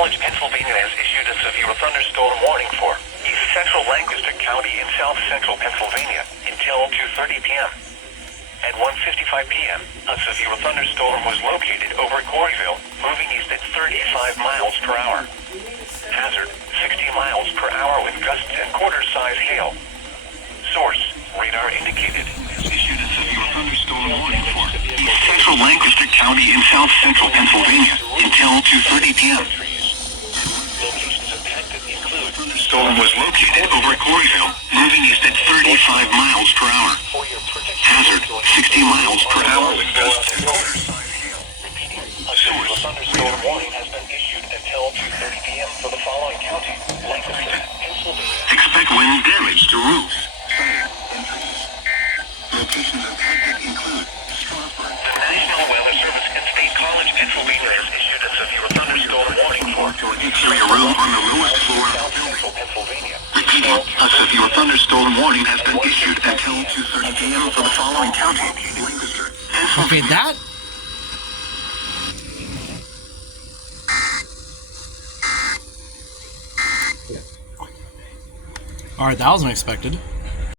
College, Pennsylvania has issued a severe thunderstorm warning for East Central Lancaster County and South Central Pennsylvania until 2:30 p.m. At 1:55 p.m., a severe thunderstorm was located over Corryville, moving east at 35 miles per hour. Hazard, 60 miles per hour with gusts and quarter-size hail. Source, radar indicated, has issued a severe thunderstorm warning for East Central Lancaster County and South Central Pennsylvania until 2:30 p.m. Locations impacted include storm was located over Corryville, moving east at 35 miles per hour. Hazard, 60 miles per hour with gusts and quarter-size hail. Repeating, a severe thunderstorm warning has been issued until 2:30 p.m. for the following counties: Lancaster, Pennsylvania. Expect wind damage to roofs, siding, and trees. Locations impacted include Strasburg. The National Weather Service and State College, Pennsylvania has issued a severe thunderstorm warning for interior room on the lowest floor of the building. Pennsylvania. Repeating, a severe thunderstorm warning has been issued until 2:30 p.m. for the following counties: Lancaster, Okay, that... Alright, that was unexpected.